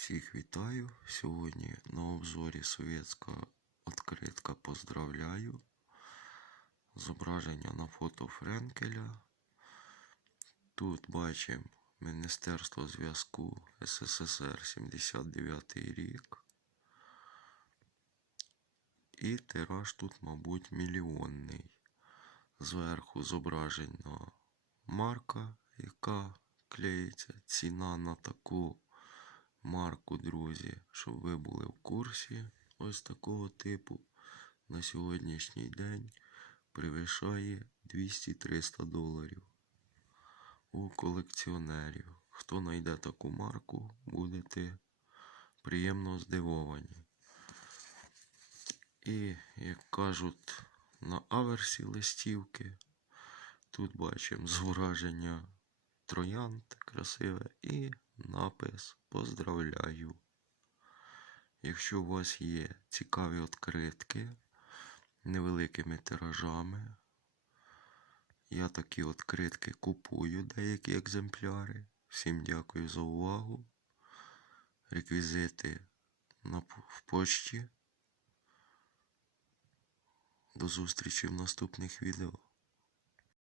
Всіх вітаю. Сьогодні на обзорі совєтська відкритка Поздравляю. Зображення на фото Френкеля. Тут бачимо Міністерство зв'язку СССР 79 рік. І тираж тут, мабуть, мільйонний. Зверху зображена марка, яка клеїться. Ціна на таку марку, друзі, щоб ви були в курсі ось такого типу на сьогоднішній день перевищає 200-300 доларів у колекціонерів. Хто знайде таку марку, будете приємно здивовані. І, як кажуть, на аверсі листівки тут бачимо зображення троянд красиве і напис Поздравляю. Якщо у вас є цікаві відкритки невеликими тиражами, я такі відкритки купую деякі екземпляри. Всім дякую за увагу. Реквізити в почті. До зустрічі в наступних відео.